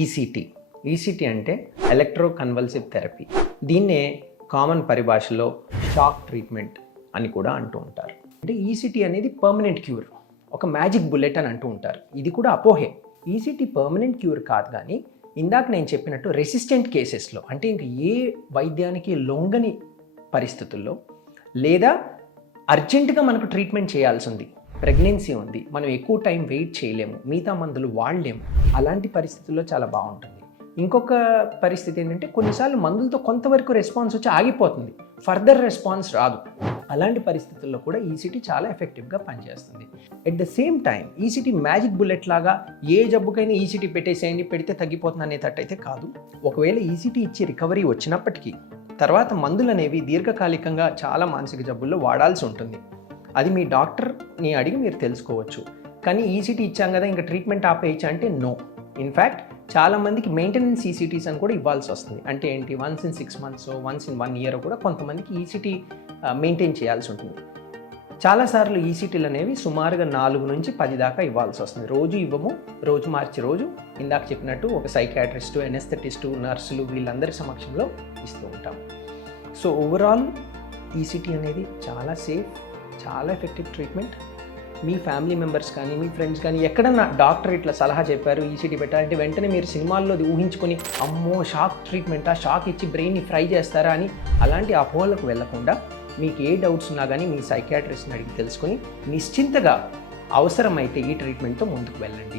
ECT అంటే electro convulsive therapy. దీన్నే common పరిభాషలో షాక్ ట్రీట్మెంట్ అని కూడా అంటూ ఉంటారు. అంటే ఈసీటీ అనేది పర్మనెంట్ క్యూర్, ఒక మ్యాజిక్ బుల్లెట్ అని అంటూ ఉంటారు. ఇది కూడా అపోహే. ఈసీటీ పర్మనెంట్ క్యూర్ కాదు, కానీ ఇందాక నేను చెప్పినట్టు రెసిస్టెంట్ కేసెస్లో, అంటే ఇంక ఏ వైద్యానికి లొంగని పరిస్థితుల్లో, లేదా అర్జెంటుగా మనకు ట్రీట్మెంట్ చేయాల్సి ఉంది, ప్రెగ్నెన్సీ ఉంది, మనం ఎక్కువ టైం వెయిట్ చేయలేము, మిగతా మందులు వాడలేము, అలాంటి పరిస్థితుల్లో చాలా బాగుంటుంది. ఇంకొక పరిస్థితి ఏంటంటే కొన్నిసార్లు మందులతో కొంతవరకు రెస్పాన్స్ వచ్చి ఆగిపోతుంది, ఫర్దర్ రెస్పాన్స్ రాదు. అలాంటి పరిస్థితుల్లో కూడా ఈసీటీ చాలా ఎఫెక్టివ్గా పనిచేస్తుంది. At the same time ECT magic bullet లాగా ఏ జబ్బుకైనా ఈసీటీ పెట్టేసేయండి, పెడితే తగ్గిపోతుంది అనేటట్టు అయితే కాదు. ఒకవేళ ఈసీటీ ఇచ్చి రికవరీ వచ్చినప్పటికీ తర్వాత మందులు అనేవి దీర్ఘకాలికంగా చాలా మానసిక జబ్బుల్లో వాడాల్సి ఉంటుంది. అది మీ డాక్టర్ని అడిగి మీరు తెలుసుకోవచ్చు. కానీ ఈసీటీ ఇచ్చాం కదా ఇంకా ట్రీట్మెంట్ ఆపేయచ్చా అంటే నో. ఇన్ఫ్యాక్ట్ చాలామందికి మెయింటెనెన్స్ ఈసీటీస్ అని కూడా ఇవ్వాల్సి వస్తుంది. అంటే ఏంటి, once in 6 months, once in 1 year కూడా కొంతమందికి ఈసీటీ మెయింటైన్ చేయాల్సి ఉంటుంది. చాలాసార్లు ఈసీటీలు అనేవి సుమారుగా 4 నుంచి 10 దాకా ఇవ్వాల్సి వస్తుంది. రోజు ఇవ్వము, రోజు మార్చి రోజు ఇందాక చెప్పినట్టు ఒక సైకాట్రిస్టు, ఎనెస్థెటిస్టు, నర్సులు వీళ్ళందరి సమక్షంలో ఇస్తూ ఉంటాం. సో ఓవరాల్ ఈసీటీ అనేది చాలా సేఫ్, చాలా ఎఫెక్టివ్ ట్రీట్మెంట్. మీ ఫ్యామిలీ మెంబర్స్ కానీ మీ ఫ్రెండ్స్ కానీ ఎక్కడన్నా డాక్టర్ ఇట్లా సలహా చెప్పారు ఈసీటీ పెట్టాలంటే వెంటనే మీరు సినిమాల్లో ఊహించుకొని అమ్మో షాక్ ట్రీట్మెంటా, షాక్ ఇచ్చి బ్రెయిన్ని ఫ్రై చేస్తారా అని అలాంటి అపోహలకు వెళ్లకుండా మీకు ఏ డౌట్స్ ఉన్నా కానీ మీ సైకియాట్రిస్ట్ని అడిగి తెలుసుకొని నిశ్చింతగా అవసరమైతే ఈ ట్రీట్మెంట్తో ముందుకు వెళ్ళండి.